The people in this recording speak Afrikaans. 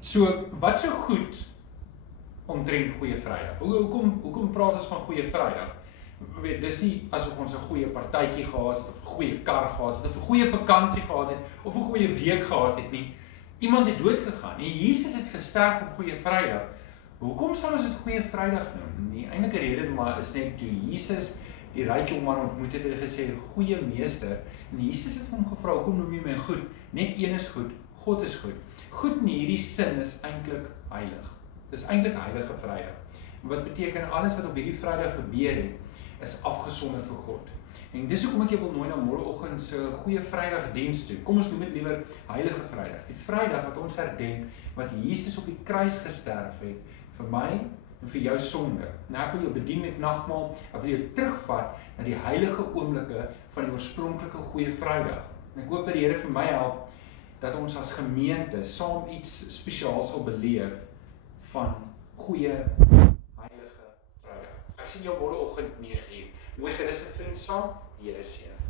So, wat so goed omtrent Goeie Vrydag? Hoekom praat ons van Goeie Vrydag? Dis nie asof ons 'n goeie partytjie gehad het, of 'n goeie kar gehad het, of 'n goeie vakansie gehad het, of 'n goeie week gehad het nie. Iemand het dood gegaan. En Jesus het gesterf op Goeie Vrydag. Hoekom sal ons dit Goeie Vrydag noem? Die eintlike rede maar is net toe Jesus die ryke man ontmoet het, het hy gesê, goeie meester. En Jesus het hom gevra, hoekom noem jy my goed? Net een is goed, God is goed. Goed in hierdie sin is eintlik heilig. Dis eintlik heilige Vrydag. Wat beteken alles wat op hierdie Vrydag gebeur het, is afgesonder vir God. En dis hoekom ek jou wil nooi na môreoggend se Goeie Vrydag diens toe. Kom ons noem dit liewer Heilige Vrydag. Die Vrydag wat ons herdenk wat Jesus op die kruis gesterf het vir my en vir jou sonde. Nou ek wil jou bedien met nagmaal. Ek wil jou terugvat na die heilige oomblikke van die oorspronklike Goeie Vrydag. En ek hoop dat die Here vir my help dat ons as gemeente saam iets spesiaals sal beleef van goeie heilige Vrydag. Ek sien jou môreoggend 9:00. Mooi gerus 'n vriend saam. Die Here seën.